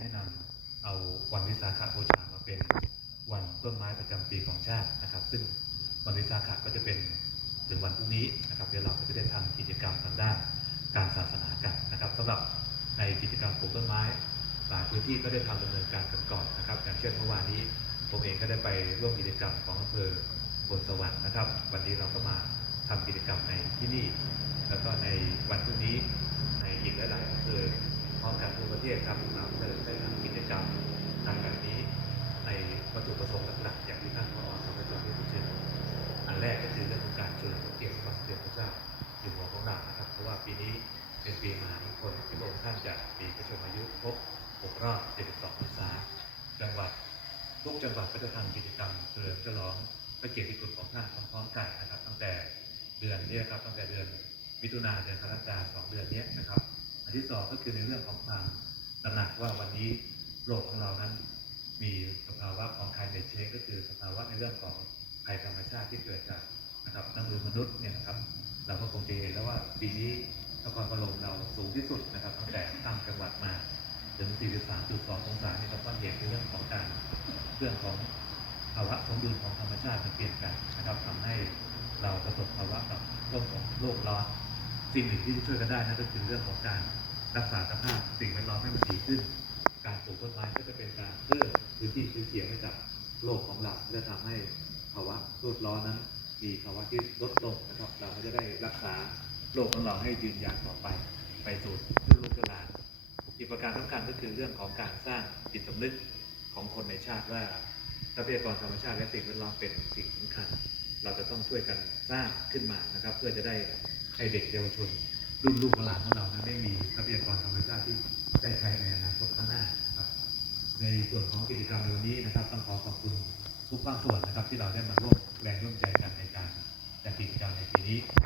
ให้นำเอาวันวิสาขบูชามาเป็นวันต้นไม้ประจำปีของชาตินะครับ ซึ่งวันวิสาขก็จะเป็นถึงวันพรุ่งนี้นะครับเดี๋ยวเราก็จะได้ทำกิจกรรมทางด้านการศาสนากันนะครับสำหรับในกิจกรรมปลูกต้นไม้หลายพื้นที่ก็ได้ทำดำเนินการกันก่อนนะครับ อย่างเช่นเมื่อวานนี้ผมเองก็ได้ไปร่วมกิจกรรมของอำเภอพลสวรรค์นะครับ วันนี้เราก็มาทำกิจกรรมในที่นี่ ลิมพระเกียรติพระสมเด็จพระเจ้าอยู่หัวของเรานะครับ เพราะว่าปีนี้เป็นปีมหามงคลที่พระองค์ท่านจะมีพระชนมายุครบ6รอบ72พรรษาจังหวัดทุกจังหวัดก็จะทำกิจกรรมเฉลิมฉลองพระเกียรติคุณของท่านพร้อมๆกันนะครับ ตั้งแต่เดือนนี้ครับตั้งแต่เดือนมิถุนาเดือนกรกฎาคมสองเดือนนี้นะครับ อันที่สองก็คือในเรื่องของความตระหนักว่าวันนี้โลกของเรานั้นมีสภาวะของไคลเมตเชนก็คือสภาวะในเรื่องของภัยธรรมชาติที่เกิดจาก นะครับน้ำมือมนุษย์เนี่ยนะครับ เราก็คงจะเห็นแล้วว่าปีนี้นครพนมเราสูงที่สุดนะครับตั้งแต่ตั้งจังหวัดมาถึง 43.2 องศาเนี่ยก็ต้องเห็นในเรื่องของการเรื่องของภาวะสมดุลของธรรมชาติมันเปลี่ยนแปลงนะครับทำให้เราประสบภาวะกับโลกของโลกร้อนสิ่งหนึ่งที่ช่วยกันได้นั่นก็คือเรื่องของการรักษาสภาพสิ่งแวดล้อมให้มันดีขึ้น การปลูกต้นไม้ก็จะเป็นการเพิ่มพื้นที่พื้นเสียงให้กับโลกของเราเพื่อทำให้ภาวะโลกร้อนนั้น มีภาวะที่ลดลงนะครับ เราก็จะได้รักษาโลกของเราให้ยืนยาวต่อไป ไปสู่รุ่นลูกหลานอีกประการสำคัญก็คือเรื่องของการสร้างจิตสำนึกของคนในชาติว่าทรัพยากรธรรมชาติและสิ่งแวดล้อมเป็นสิ่งสำคัญ เราจะต้องช่วยกันสร้างขึ้นมานะครับ เพื่อจะได้ให้เด็กเยาวชนรุ่นลูกหลานของเรานั้นได้มีทรัพยากรธรรมชาติที่ได้ใช้ในอนาคตข้างหน้าครับ ในส่วนของกิจกรรมในวันนี้นะครับ ต้องขอขอบคุณทุกภาคส่วนนะครับที่เราได้มาร่วมแรงร่วมใจกันใน qui Christian Dépilly.